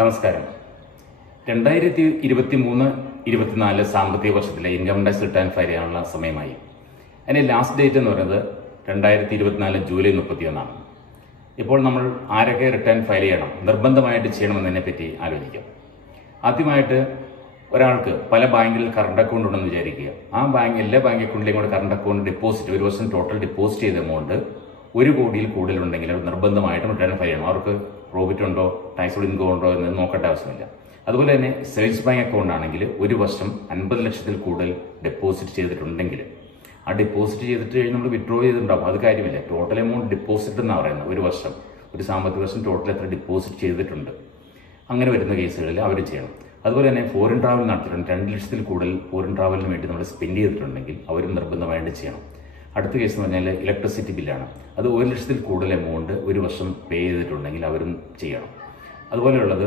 നമസ്കാരം. 2023-24 സാമ്പത്തിക വർഷത്തിലെ ഇൻകം ടാക്സ് റിട്ടേൺ ഫയൽ ചെയ്യാനുള്ള സമയമായി. അതിന്റെ ലാസ്റ്റ് ഡേറ്റ് എന്ന് പറയുന്നത് 2024 ജൂലൈ 31. ഇപ്പോൾ നമ്മൾ ആരൊക്കെ റിട്ടേൺ ഫയൽ ചെയ്യണം, നിർബന്ധമായിട്ട് ചെയ്യണമെന്നതിനെ പറ്റി ആലോചിക്കാം. ആദ്യമായിട്ട് ഒരാൾക്ക് പല ബാങ്കിൽ കറണ്ട് അക്കൗണ്ട് ഉണ്ടെന്ന് വിചാരിക്കുക. ആ എല്ലാ ബാങ്ക് അക്കൗണ്ടിലേയും കൂടെ കറണ്ട് അക്കൗണ്ട് ഡെപ്പോസിറ്റ് ഒരു വർഷം ടോട്ടൽ ഡെപ്പോസിറ്റ് ചെയ്ത എമൗണ്ട് 1 കോടിയിൽ കൂടുതലുണ്ടെങ്കിൽ അവർ നിർബന്ധമായിട്ടും റിട്ടേൺ ഫയൽ ചെയ്യണം. അവർക്ക് പ്രോഫിറ്റ് ഉണ്ടോ, ടാക്സബിൾ ഇൻകം ഉണ്ടോ എന്ന് നോക്കേണ്ട ആവശ്യമില്ല. അതുപോലെ തന്നെ സേവിങ്സ് ബാങ്ക് അക്കൗണ്ട് ആണെങ്കിൽ ഒരു വർഷം 50 ലക്ഷത്തിൽ കൂടുതൽ ഡെപ്പോസിറ്റ് ചെയ്തിട്ടുണ്ടെങ്കിൽ ആ ഡെപ്പോസിറ്റ് ചെയ്തിട്ട് കഴിഞ്ഞ് നമ്മൾ വിഡ്രോ ചെയ്തിട്ടുണ്ടാവും, അത് കാര്യമില്ല. ടോട്ടൽ എമൗണ്ട് ഡെപ്പോസിറ്റ് എന്നാണ് പറയുന്നത്. ഒരു വർഷം, ഒരു സാമ്പത്തിക വർഷം ടോട്ടൽ എത്ര ഡെപ്പോസിറ്റ് ചെയ്തിട്ടുണ്ട്, അങ്ങനെ വരുന്ന കേസുകളിൽ അവർ ചെയ്യണം. അതുപോലെ തന്നെ ഫോറിൻ ട്രാവൽ നടത്തിയിട്ടുണ്ട്, 2 ലക്ഷത്തിൽ കൂടുതൽ ഫോറിൻ ട്രാവലിന് വേണ്ടി നമ്മൾ സ്പെൻഡ് ചെയ്തിട്ടുണ്ടെങ്കിൽ അവരും നിർബന്ധമായിട്ട് ചെയ്യണം. അടുത്ത കേസ് എന്ന് പറഞ്ഞാൽ ഇലക്ട്രിസിറ്റി ബില്ലാണ്. അത് 1 ലക്ഷത്തിൽ കൂടുതൽ എമൗണ്ട് ഒരു വർഷം പേ ചെയ്തിട്ടുണ്ടെങ്കിൽ അവരും ചെയ്യണം. അതുപോലെയുള്ളത്